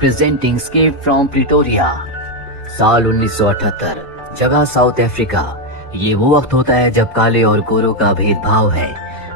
Presenting escape from Pretoria. साल 1978, जगह south Africa. ये वो वक्त होता है जब काले और गोरों का भेदभाव है।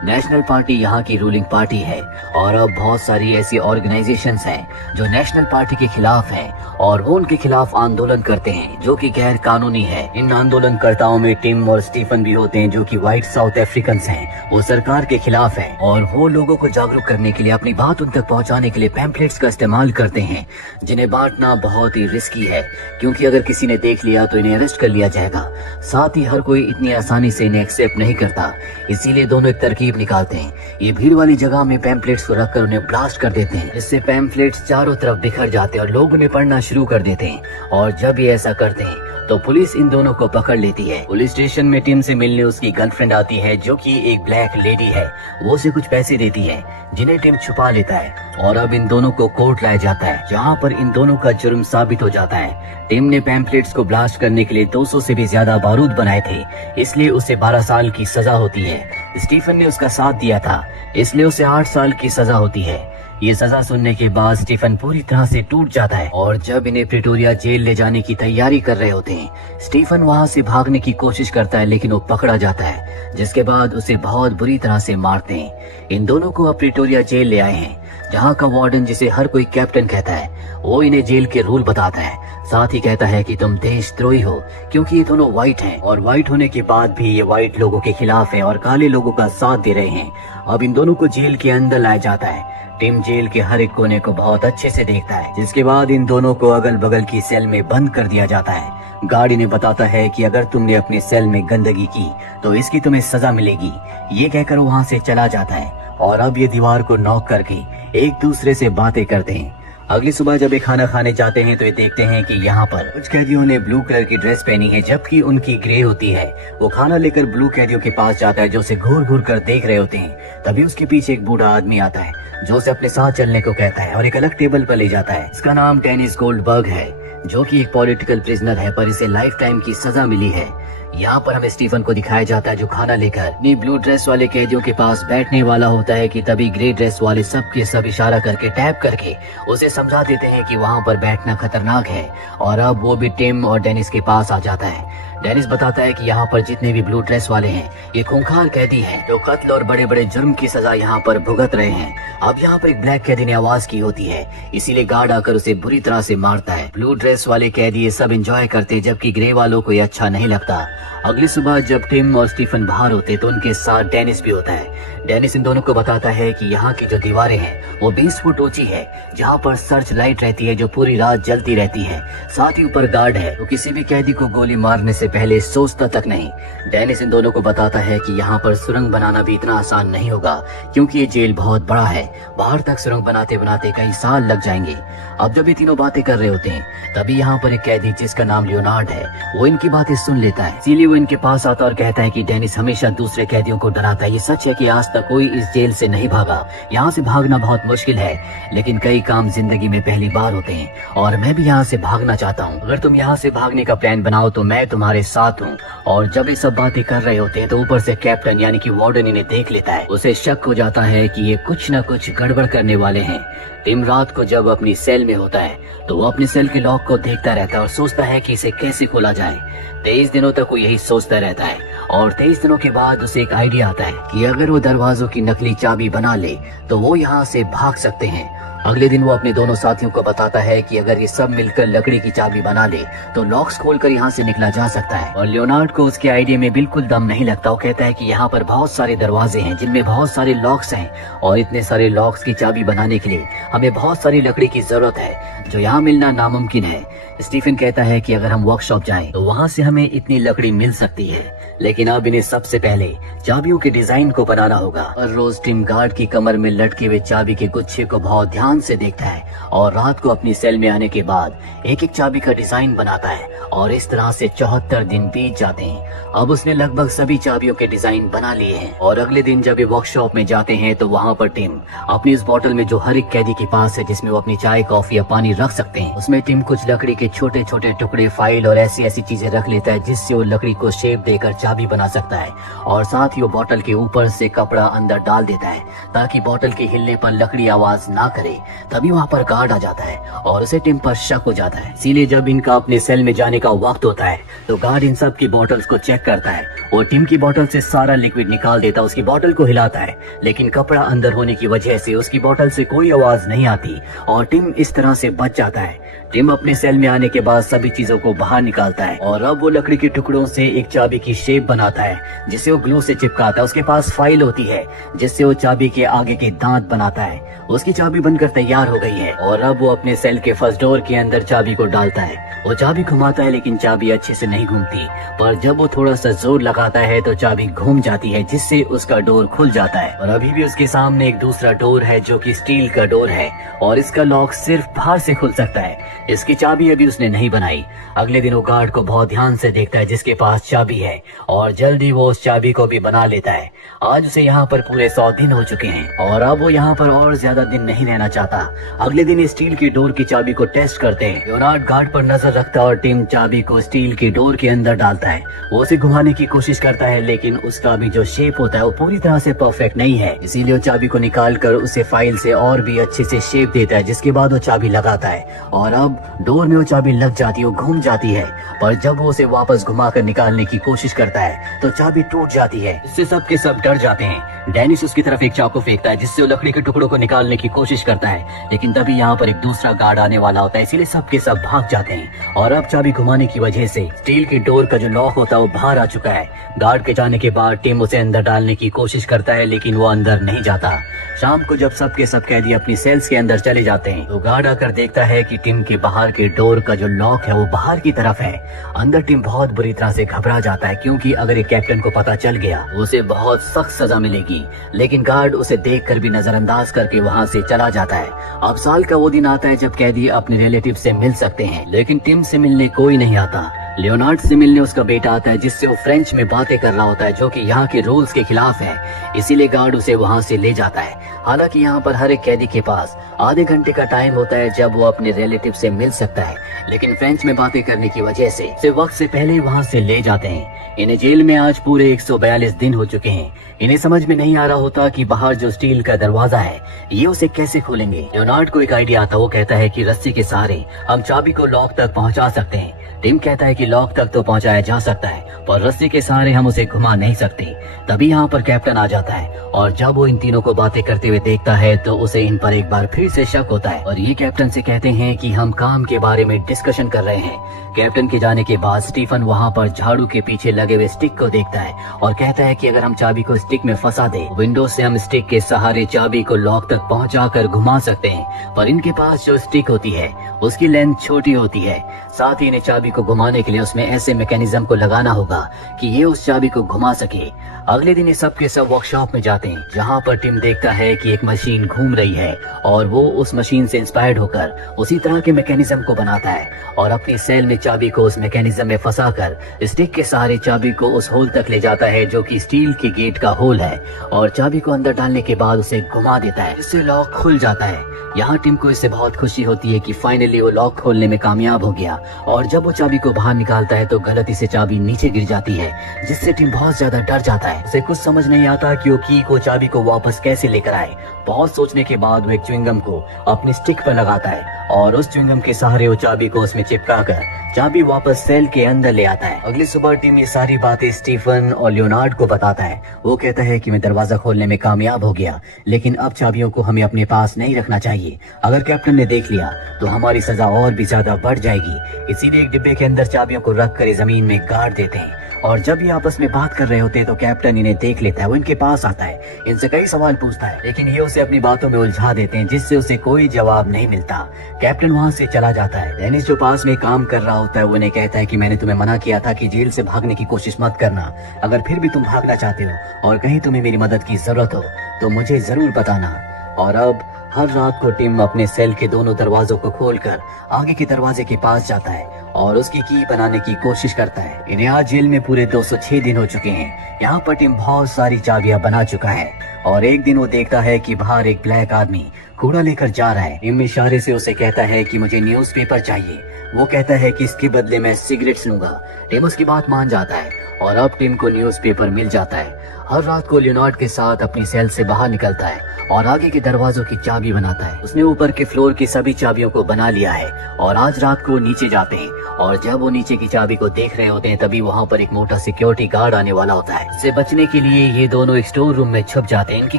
नेशनल पार्टी यहाँ की रूलिंग पार्टी है और अब बहुत सारी ऐसी ऑर्गेनाइजेशंस हैं जो नेशनल पार्टी के खिलाफ हैं और वो उनके खिलाफ आंदोलन करते हैं जो कि गैर कानूनी है। इन आंदोलनकर्ताओं में टिम और स्टीफन भी होते हैं जो कि व्हाइट साउथ अफ्रीकन हैं। वो सरकार के खिलाफ हैं और वो लोगों को जागरूक करने के लिए, अपनी बात उन तक पहुँचाने के लिए पैम्पलेट्स का इस्तेमाल करते हैं, जिन्हें बांटना बहुत ही रिस्की है क्योंकि अगर किसी ने देख लिया तो इन्हें अरेस्ट कर लिया जाएगा। साथ ही हर कोई इतनी आसानी से इन्हें एक्सेप्ट नहीं करता, इसीलिए दोनों एक तरकीब निकालते हैं। ये भीड़ वाली जगह में पैम्पलेट्स को रखकर उन्हें ब्लास्ट कर देते हैं, जिससे पैम्पलेट्स चारों तरफ बिखर जाते हैं और लोग उन्हें पढ़ना शुरू कर देते हैं। और जब ये ऐसा करते हैं तो पुलिस इन दोनों को पकड़ लेती है। पुलिस स्टेशन में टिम से मिलने उसकी गर्लफ्रेंड आती है जो कि एक ब्लैक लेडी है। वो उसे कुछ पैसे देती है जिन्हें टिम छुपा लेता है और अब इन दोनों को कोर्ट लाया जाता है जहाँ पर इन दोनों का जुर्म साबित हो जाता है। टिम ने पैम्पलेट्स को ब्लास्ट करने के लिए 200 से भी ज्यादा बारूद बनाए थे, इसलिए उसे 12 साल की सजा होती है। स्टीफन ने उसका साथ दिया था, इसलिए उसे 8 साल की सजा होती है। ये सजा सुनने के बाद स्टीफन पूरी तरह से टूट जाता है और जब इन्हें प्रिटोरिया जेल ले जाने की तैयारी कर रहे होते हैं, स्टीफन वहाँ से भागने की कोशिश करता है लेकिन वो पकड़ा जाता है, जिसके बाद उसे बहुत बुरी तरह से मारते हैं। इन दोनों को अब प्रिटोरिया जेल ले आए हैं जहाँ का वार्डन, जिसे हर कोई कैप्टन कहता है, वो इन्हें जेल के रूल बताता है। साथ ही कहता है कि तुम देशद्रोही हो क्योंकि ये दोनों व्हाइट हैं और व्हाइट होने के बाद भी ये व्हाइट लोगों के खिलाफ है और काले लोगों का साथ दे रहे हैं। अब इन दोनों को जेल के अंदर लाया जाता है। टिम जेल के हर एक कोने को बहुत अच्छे से देखता है, जिसके बाद इन दोनों को अगल बगल की सेल में बंद कर दिया जाता है। गार्ड इन्हें बताता है कि अगर तुमने अपने सेल में गंदगी की तो इसकी तुम्हें सजा मिलेगी। ये कहकर वहाँ से चला जाता है और अब ये दीवार को नॉक करके एक दूसरे से बातें करते हैं। अगली सुबह जब ये खाना खाने जाते हैं तो ये देखते हैं कि यहाँ पर कुछ कैदियों ने ब्लू कलर की ड्रेस पहनी है जबकि उनकी ग्रे होती है। वो खाना लेकर ब्लू कैदियों के पास जाता है जो उसे घूर घूर कर देख रहे होते हैं। तभी उसके पीछे एक बूढ़ा आदमी आता है जो उसे अपने साथ चलने को कहता है और एक अलग टेबल पर ले जाता है। इसका नाम डेनिस गोल्डबर्ग है जो कि एक पॉलिटिकल प्रिजनर है, पर इसे लाइफ टाइम की सजा मिली है। यहाँ पर हमें स्टीफन को दिखाया जाता है जो खाना लेकर अपनी ब्लू ड्रेस वाले कैदियों के पास बैठने वाला होता है कि तभी ग्रे ड्रेस वाले सब के सब इशारा करके टैप करके उसे समझा देते हैं कि वहाँ पर बैठना खतरनाक है और अब वो भी टिम और डेनिस के पास आ जाता है। डेनिस बताता है कि यहाँ पर जितने भी ब्लू ड्रेस वाले हैं ये खूंखार कैदी हैं जो कत्ल और बड़े बड़े जुर्म की सजा यहाँ पर भुगत रहे हैं। अब यहाँ पर एक ब्लैक कैदी ने आवाज की होती है, इसीलिए गार्ड आकर उसे बुरी तरह से मारता है। ब्लू ड्रेस वाले कैदी ये सब एंजॉय करते जबकि ग्रे वालों को ये अच्छा नहीं लगता। अगली सुबह जब टिम और स्टीफन बाहर होते तो उनके साथ डेनिस भी होता है। डेनिस इन दोनों को बताता है कि यहाँ की जो दीवारें हैं वो 20 फुट ऊंची है जहाँ पर सर्च लाइट रहती है जो पूरी रात जलती रहती है। साथ ही ऊपर गार्ड है तो किसी भी कैदी को गोली मारने से पहले सोचता तक नहीं। डेनिस इन दोनों को बताता है कि यहाँ पर सुरंग बनाना भी इतना आसान नहीं होगा क्योंकि ये जेल बहुत बड़ा है, बाहर तक सुरंग बनाते बनाते कई साल लग जाएंगे। अब जब ये तीनों बातें कर रहे होते हैं तभी यहाँ पर एक कैदी जिसका नाम लियोनार्ड है वो इनकी बातें सुन लेता है, इसीलिए वो इनके पास आता और कहता है कि डेनिस हमेशा दूसरे कैदियों को डराता है। ये सच है कि आज तक कोई इस जेल से नहीं भागा। यहाँ से भागना बहुत मुश्किल है लेकिन कई काम जिंदगी में पहली बार होते हैं और मैं भी यहाँ से भागना चाहता हूँ। अगर तुम यहाँ से भागने का प्लान बनाओ तो मैं तुम्हारे साथ हूँ। और जब ये सब बातें कर रहे होते हैं तो ऊपर से कैप्टन यानी कि वार्डन इन्हें देख लेता है। उसे शक हो जाता है कि ये कुछ न कुछ गड़बड़ करने वाले हैं। टिम रात को जब अपनी सेल में होता है तो वो अपनी सेल के लॉक को देखता रहता है और सोचता है कि इसे कैसे खोला जाए। 23 दिनों तक वो यही सोचता रहता है और 23 दिनों के बाद उसे एक आइडिया आता है कि अगर वो दरवाजों की नकली चाबी बना ले तो वो यहाँ से भाग सकते हैं। अगले दिन वो अपने दोनों साथियों को बताता है कि अगर ये सब मिलकर लकड़ी की चाबी बना ले तो लॉक्स खोलकर यहाँ से निकला जा सकता है। और लियोनार्ड को उसके आइडिया में बिल्कुल दम नहीं लगता। वो कहता है कि यहाँ पर बहुत सारे दरवाजे हैं जिनमें बहुत सारे लॉक्स हैं और इतने सारे लॉक्स की चाबी बनाने के लिए हमें बहुत सारी लकड़ी की जरूरत है जो यहाँ मिलना नामुमकिन है। स्टीफन कहता है कि अगर हम वर्कशॉप जाएं तो वहाँ से हमें इतनी लकड़ी मिल सकती है, लेकिन अब इन्हें सबसे पहले चाबियों के डिजाइन को बनाना होगा। और रोज टिम गार्ड की कमर में लटके हुए चाबी के गुच्छे को बहुत ध्यान से देखता है और रात को अपनी सेल में आने के बाद एक एक चाबी का डिजाइन बनाता है और इस तरह से 74 दिन बीत जाते हैं। अब उसने लगभग सभी चाबियों के डिजाइन बना लिए हैं और अगले दिन जब ये वर्कशॉप में जाते हैं तो वहाँ पर टिम अपनी इस बोतल में जो हर एक कैदी के पास है जिसमें वो अपनी चाय कॉफी या पानी रख सकते हैं, उसमें टिम कुछ लकड़ी के छोटे छोटे टुकड़े, फाइल और ऐसी ऐसी चीजें रख लेता है जिससे वो लकड़ी को शेप देकर चाबी बना सकता है और साथ ही वो बॉटल के ऊपर से कपड़ा अंदर डाल देता है ताकि बॉटल के हिलने पर लकड़ी आवाज ना करे। तभी वहाँ पर गार्ड आ जाता है और उसे टिम पर शक हो जाता है। इसीलिए जब इनका अपने सेल में जाने का वक्त होता है तो गार्ड इन सब की बॉटल्स को चेक करता है और टिम की बॉटल से सारा लिक्विड निकाल देता है। उसकी बॉटल को हिलाता है लेकिन कपड़ा अंदर होने की वजह से उसकी बॉटल से कोई आवाज नहीं आती और टिम इस तरह से बच जाता है। टिम अपने सेल में आने के बाद सभी चीजों को बाहर निकालता है और अब वो लकड़ी के टुकड़ों से एक चाबी की शेप बनाता है जिसे वो ग्लू से चिपकाता है। उसके पास फाइल होती है जिससे वो चाबी के आगे के दांत बनाता है। उसकी चाबी बनकर तैयार हो गई है और अब वो अपने सेल के फर्स्ट डोर के अंदर चाबी को डालता है। वो चाबी घुमाता है लेकिन चाबी अच्छे से नहीं घूमती, पर जब वो थोड़ा सा जोर लगाता है तो चाबी घूम जाती है जिससे उसका डोर खुल जाता है। और अभी भी उसके सामने एक दूसरा डोर है जो कि स्टील का डोर है और इसका लॉक सिर्फ बाहर से खुल सकता है। इसकी चाबी अभी उसने नहीं बनाई। अगले दिन वो गार्ड को बहुत ध्यान से देखता है जिसके पास चाबी है और जल्दी वो उस चाबी को भी बना लेता है। आज उसे यहाँ पर पूरे 100 दिन हो चुके हैं और अब वो यहाँ पर और ज्यादा दिन नहीं रहना चाहता। अगले दिन स्टील की डोर की चाबी को टेस्ट करते हैं। लियोनार्ड गार्ड पर नजर रखता है और टिम चाबी को स्टील की डोर के अंदर डालता है। वो उसे घुमाने की कोशिश करता है लेकिन उसका भी जो शेप होता है वो पूरी तरह से परफेक्ट नहीं है। इसीलिए वो चाबी को निकाल कर उसे फाइल से और भी अच्छे से शेप देता है जिसके बाद वो चाबी लगाता है और अब डोर में वो चाबी लग जाती है, वो घूम जाती है। पर जब वो उसे वापस घुमाकर निकालने की कोशिश करता है तो चाबी टूट जाती है। इससे सब के सब डर जाते हैं। डेनिस उसकी तरफ एक चाकू फेंकता है जिससे वो लकड़ी के टुकड़ों को निकालने की कोशिश करता है लेकिन तभी यहाँ पर एक दूसरा गार्ड आने वाला होता है, इसीलिए सब के सब भाग जाते हैं। और अब चाबी घुमाने की वजह से स्टील की डोर का जो लॉक होता है वो बाहर आ चुका है। गार्ड के जाने के बाद टिम उसे अंदर डालने की कोशिश करता है लेकिन वो अंदर नहीं जाता। शाम को जब सब के सब कैदी अपनी सेल्स के अंदर चले जाते हैं तो गार्ड आकर देखता है कि टिम के बाहर के डोर का जो लॉक है वो बाहर की तरफ है। अंदर टिम बहुत बुरी तरह से घबरा जाता है क्योंकि अगर एक कैप्टन को पता चल गया उसे बहुत सख्त सजा मिलेगी, लेकिन गार्ड उसे देखकर भी नजरअंदाज करके वहाँ से चला जाता है। अब साल का वो दिन आता है जब कैदी अपने रिलेटिव से मिल सकते हैं लेकिन टिम से मिलने कोई नहीं आता। लियोनार्ड से मिलने उसका बेटा आता है जिससे वो फ्रेंच में बातें कर रहा होता है जो कि यहाँ के रूल्स के खिलाफ है, इसीलिए गार्ड उसे वहाँ से ले जाता है। हालांकि यहाँ पर हर एक कैदी के पास आधे घंटे का टाइम होता है जब वो अपने रिलेटिव से मिल सकता है, लेकिन फ्रेंच में बातें करने की वजह से वक्त से पहले वहाँ से ले जाते हैं। इन्हें जेल में आज पूरे 142 दिन हो चुके हैं। इन्हें समझ में नहीं आ रहा होता कि बाहर जो स्टील का दरवाजा है ये उसे कैसे खोलेंगे। लियोनार्ड को एक आइडिया आता है। वो कहता है कि रस्सी के सहारे हम चाबी को लॉक तक पहुंचा सकते हैं। टिम कहता है कि लॉक तक तो पहुंचाया जा सकता है पर रस्सी के सहारे हम उसे घुमा नहीं सकते। तभी यहाँ पर कैप्टन आ जाता है और जब वो इन तीनों को बातें करते हुए देखता है तो उसे इन पर एक बार फिर से शक होता है और ये कैप्टन से कहते हैं कि हम काम के बारे में डिस्कशन कर रहे हैं। कैप्टन के जाने के बाद स्टीफन वहाँ पर झाड़ू के पीछे लगे हुए स्टिक को देखता है और कहता है कि अगर हम चाबी को स्टिक में फंसा दे विंडो से हम स्टिक के सहारे चाबी को लॉक तक पहुँचा कर घुमा सकते हैं। पर इनके पास जो स्टिक होती है उसकी लेंथ छोटी होती है, साथ ही इन्हें चाबी को घुमाने के लिए उसमें ऐसे मैकेनिज्म को लगाना होगा कि ये उस चाबी को घुमा सके। अगले दिन ये सब के सब वर्कशॉप में जाते हैं जहाँ पर टिम देखता है कि एक मशीन घूम रही है और वो उस मशीन से इंस्पायर्ड होकर उसी तरह के मैकेनिज्म को बनाता है और अपनी सेल में चाबी को उस मैकेनिज्म में फंसाकर स्टिक के सहारे चाबी को उस होल तक ले जाता है जो कि स्टील के गेट का होल है और चाबी को अंदर डालने के बाद उसे घुमा देता है जिससे लॉक खुल जाता है। यहाँ टिम को इससे बहुत खुशी होती है कि फाइनली वो लॉक खोलने में कामयाब हो गया और जब वो चाबी को बाहर निकालता है तो गलती से चाबी नीचे गिर जाती है जिससे टिम बहुत ज्यादा डर जाता है। उसे कुछ समझ नहीं आता कि वो की को चाबी को वापस कैसे लेकर आए। बहुत सोचने के बाद वो एक च्युइंगम को अपनी स्टिक पर लगाता है और उस च्युइंगम के सहारे वो चाबी को उसमें चिपका कर चाबी वापस सेल के अंदर ले आता है। अगली सुबह टिम ये सारी बातें स्टीफन और लियोनार्ड को बताता है। वो कहता है कि मैं दरवाजा खोलने में कामयाब हो गया लेकिन अब चाबियों को हमें अपने पास नहीं रखना चाहिए। अगर कैप्टन ने देख लिया तो हमारी सजा और भी ज्यादा बढ़ जाएगी, इसीलिए एक डिब्बे के अंदर चाबियों को रख कर जमीन में गाड़ देते हैं। और जब ये आपस में बात कर रहे होते हैं तो कैप्टन इन्हें देख लेता है। वो इनके पास आता है, इनसे कई सवाल पूछता है लेकिन ये उसे अपनी बातों में उलझा देते हैं जिससे उसे कोई जवाब नहीं मिलता। कैप्टन वहाँ से चला जाता है। डेनिस जो पास में काम कर रहा होता है वो इन्हें कहता है कि मैंने तुम्हें मना किया था कि जेल से भागने की कोशिश मत करना। अगर फिर भी तुम भागना चाहते हो और कहीं तुम्हें मेरी मदद की जरूरत हो तो मुझे जरूर बताना। और अब हर रात को टिम अपने सेल के दोनों दरवाजों को खोलकर आगे के दरवाजे के पास जाता है और उसकी की बनाने की कोशिश करता है। इन्हें आज जेल में पूरे 206 दिन हो चुके हैं। यहाँ पर टिम बहुत सारी चाबियां बना चुका है और एक दिन वो देखता है कि बाहर एक ब्लैक आदमी कूड़ा लेकर जा रहा है। टिम इशारे से उसे कहता है कि मुझे न्यूज़पेपर चाहिए। वो कहता है कि इसके बदले मैं सिगरेट्स लूंगा। टिम उसकी बात मान जाता है और अब टिम को न्यूज़पेपर मिल जाता है। हर रात को लियोनार्ड के साथ अपनी सेल से बाहर निकलता है और आगे के दरवाजों की चाबी बनाता है। उसने ऊपर के फ्लोर की सभी चाबियों को बना लिया है और आज रात को नीचे जाते हैं और जब वो नीचे की चाबी को देख रहे होते हैं तभी वहाँ पर एक मोटा सिक्योरिटी गार्ड आने वाला होता है। इससे बचने के लिए ये दोनों एक स्टोर रूम में छुप जाते हैं। इनकी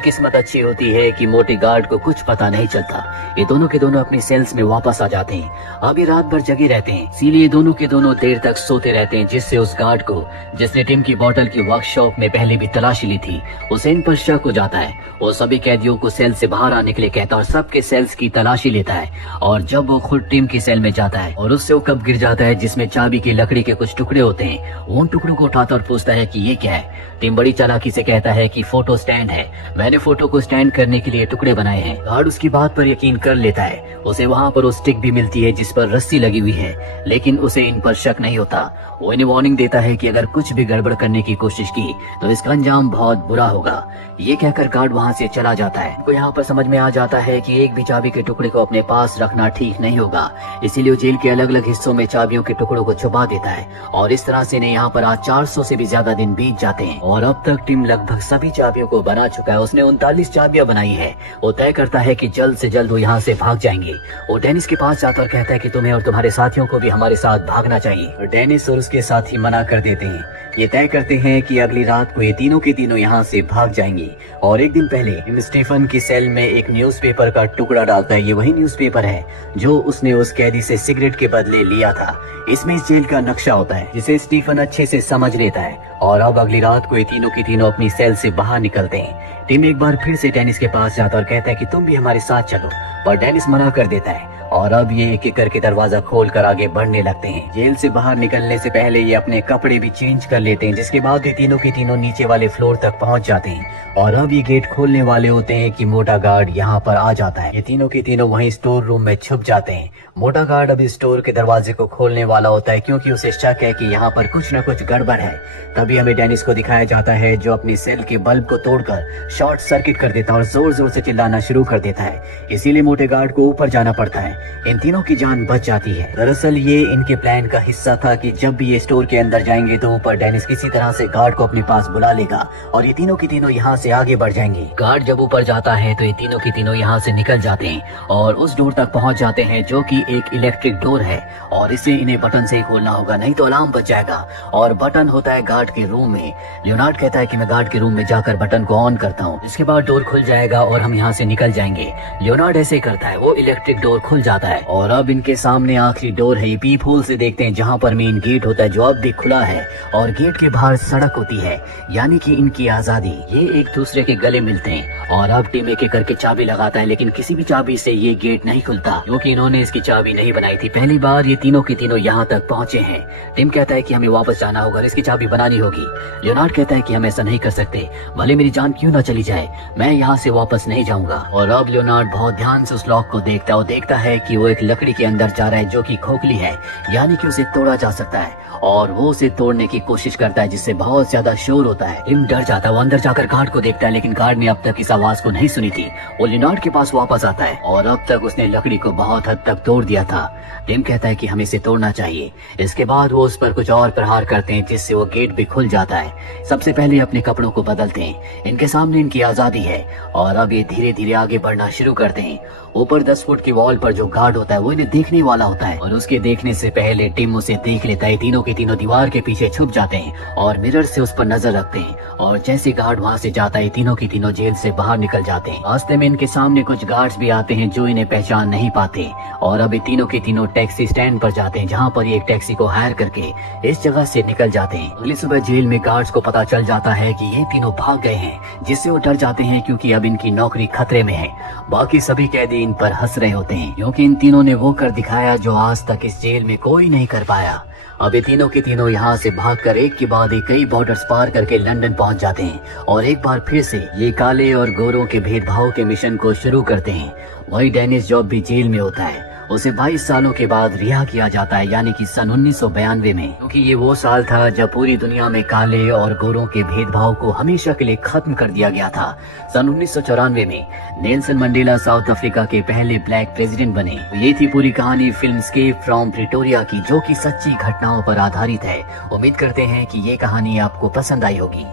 किस्मत अच्छी होती है कि मोटे गार्ड को कुछ पता नहीं चलता। ये दोनों के दोनों अपनी सेल्स में वापस आ जाते हैं। अब ये रात भर जगे रहते हैं, इसीलिए ये दोनों के दोनों देर तक सोते रहते हैं, जिससे उस गार्ड को, जिसने टिम की बोतल की वर्कशॉप में पहले भी तलाशी ली थी, उसे इन पर शक हो जाता है। वो सभी कैदियों को सेल से बाहर आने के लिए कहता है और सबके सेल्स की तलाशी लेता है। और जब वो खुद टिम की सेल में जाता है और उससे वो कप गिर जाता है जिसमें चाबी की लकड़ी के कुछ टुकड़े होते हैं, वो उन टुकड़ों को उठाता और पूछता है कि ये क्या है। टिम बड़ी चालाकी से कहता है कि फोटो स्टैंड है, मैंने फोटो को स्टैंड करने के लिए टुकड़े बनाए हैं। गार्ड उसकी बात पर यकीन कर लेता है। उसे वहाँ पर वो स्टिक भी मिलती है जिस पर रस्सी लगी हुई है, लेकिन उसे इन पर शक नहीं होता। वो इन्हें वार्निंग देता है कि अगर कुछ भी गड़बड़ करने की कोशिश की तो इसका अंजाम बहुत बुरा होगा। ये कहकर गार्ड वहाँ से चला जाता है। तो यहाँ पर समझ में आ जाता है कि एक भी चाबी के टुकड़े को अपने पास रखना ठीक नहीं होगा, इसीलिए वो जेल के अलग अलग हिस्सों में चाबियों के टुकड़ों को छुपा देता है। और इस तरह से यहाँ पर आज 400 से भी ज्यादा दिन बीत जाते हैं और अब तक टिम लगभग सभी चाबियों को बना चुका है। उसने 39 चाबियां बनाई है। वो तय करता है कि जल्द से जल्द वो यहाँ से भाग जाएंगे। वो डेनिस के पास जाता और कहता है कि तुम्हें और तुम्हारे साथियों को भी हमारे साथ भागना चाहिए। और डेनिस और उसके साथी मना कर देते हैं। ये तय करते हैं कि अगली रात को ये तीनों के तीनों यहाँ से भाग जाएंगे। और एक दिन पहले स्टीफन की सेल में एक न्यूज़पेपर का टुकड़ा डालता है। ये वही न्यूज़पेपर है जो उसने उस कैदी से सिगरेट के बदले लिया था। इसमें इस जेल का नक्शा होता है जिसे स्टीफन अच्छे से समझ लेता है। और अब अगली रात को ये तीनों की तीनों अपनी सेल से बाहर निकलते हैं। टिम एक बार फिर से डेनिस के पास जाता और कहता है कि तुम भी हमारे साथ चलो, पर डेनिस मना कर देता है। और अब ये एक एक करके दरवाजा खोलकर आगे बढ़ने लगते हैं। जेल से बाहर निकलने से पहले ये अपने कपड़े भी चेंज कर लेते हैं, जिसके बाद ये तीनों के तीनों नीचे वाले फ्लोर तक पहुंच जाते हैं। और अब ये गेट खोलने वाले होते हैं कि मोटा गार्ड यहाँ पर आ जाता है। ये तीनों के तीनों वहीं स्टोर रूम में छुप जाते हैं। मोटा गार्ड अभी स्टोर के दरवाजे को खोलने वाला होता है क्योंकि उसे शक है कि यहाँ पर कुछ न कुछ गड़बड़ है। तभी हमें डेनिस को दिखाया जाता है जो अपनी सेल के बल्ब को तोड़कर शॉर्ट सर्किट कर देता है और जोर जोर से चिल्लाना शुरू कर देता है। इसीलिए मोटे गार्ड को ऊपर जाना पड़ता है। इन तीनों की जान बच जाती है। दरअसल ये इनके प्लान का हिस्सा था कि जब भी ये स्टोर के अंदर जाएंगे तो ऊपर डेनिस किसी तरह से गार्ड को अपने पास बुला लेगा और ये तीनों की तीनों यहाँ से आगे बढ़ जाएंगे। गार्ड जब ऊपर जाता है तो ये तीनों की तीनों यहाँ से निकल जाते हैं और उस डोर तक पहुँच जाते हैं जो कि एक इलेक्ट्रिक डोर है और इसे इन्हें बटन से ही खोलना होगा, नहीं तो अलार्म बज जाएगा। और बटन होता है गार्ड के रूम में। लियोनार्ड कहता है कि मैं गार्ड के रूम में जाकर बटन को ऑन करता हूँ, इसके बाद डोर खुल जाएगा और हम यहाँ से निकल जाएंगे। लियोनार्ड ऐसे ही करता है, वो इलेक्ट्रिक डोर खुल जाता है और अब इनके सामने आखिरी डोर है। ये पीप होल से देखते हैं जहाँ पर मेन गेट होता है जो अब भी खुला है और गेट के बाहर सड़क होती है, यानी कि इनकी आजादी। ये एक दूसरे के गले मिलते हैं और अब टीम एक एक करके चाबी लगाता है, लेकिन किसी भी चाबी से ये गेट नहीं खुलता क्योंकि इन्होंने इसकी चाबी नहीं बनाई थी। पहली बार ये तीनों के तीनों यहाँ तक पहुँचे हैं। टिम कहता है कि हमें वापस जाना होगा और इसकी चाबी बनानी होगी। लियोनार्ड कहता है कि हम ऐसा नहीं कर सकते, भले मेरी जान क्यों ना चली जाए, मैं यहाँ से वापस नहीं जाऊंगा। और अब लियोनार्ड बहुत ध्यान से उस लॉक को देखता है और देखता है कि वो एक लकड़ी के अंदर जा रहा है जो कि खोखली है, यानी कि उसे तोड़ा जा सकता है और वो उसे तोड़ने की कोशिश करता है जिससे बहुत ज्यादा शोर होता है। टिम डर जाता है, वो अंदर जाकर गार्ड को देखता है, लेकिन गार्ड ने अब तक इस आवाज को नहीं सुनी थी। वो लियोनार्ड के पास वापस आता है और अब तक उसने लकड़ी को बहुत हद तक तोड़ दिया था। टिम कहता है कि हमें इसे तोड़ना चाहिए। इसके बाद वो उस पर कुछ और प्रहार करते हैं जिससे वो गेट भी खुल जाता है। सबसे पहले अपने कपड़ों को बदलते हैं, इनके सामने इनकी आजादी है और अब ये धीरे धीरे आगे बढ़ना शुरू करते हैं। ऊपर 10 फुट की वॉल पर जो गार्ड होता है वो इन्हें देखने वाला होता है और उसके देखने से पहले टिम उसे देख लेता है। तीनों के तीनों दीवार के पीछे छुप जाते हैं और मिरर से उस पर नजर रखते हैं और जैसे गार्ड वहाँ से जाता है तीनों की तीनों जेल से बाहर निकल जाते हैं। रास्ते में इनके सामने कुछ गार्ड्स भी आते हैं जो इन्हें पहचान नहीं पाते और अब ये तीनों के तीनों टैक्सी स्टैंड पर जाते हैं जहाँ पर ये एक टैक्सी को हायर करके इस जगह से निकल जाते हैं। अगली सुबह जेल में गार्ड्स को पता चल जाता है कि ये तीनों भाग गए हैं, जिससे वो डर जाते हैं क्योंकि अब इनकी नौकरी खतरे में है। बाकी सभी कैदी इन पर हंस रहे होते हैं क्योंकि इन तीनों ने वो कर दिखाया जो आज तक इस जेल में कोई नहीं कर पाया। अब ये तीनों के तीनों यहाँ से भागकर एक के बाद एक कई बॉर्डर्स पार करके लंदन पहुँच जाते हैं और एक बार फिर से ये काले और गोरों के भेदभाव के मिशन को शुरू करते हैं। वही डेनिस जो भी जेल में होता है उसे 22 सालों के बाद रिहा किया जाता है, यानी कि सन 1992 में, क्योंकि ये वो साल था जब पूरी दुनिया में काले और गोरों के भेदभाव को हमेशा के लिए खत्म कर दिया गया था। सन 1994 में नेल्सन मंडेला साउथ अफ्रीका के पहले ब्लैक प्रेसिडेंट बने। तो ये थी पूरी कहानी फिल्म एस्केप फ्रॉम प्रिटोरिया की, जो कि सच्ची घटनाओं पर आधारित है। उम्मीद करते हैं कि ये कहानी आपको पसंद आई होगी।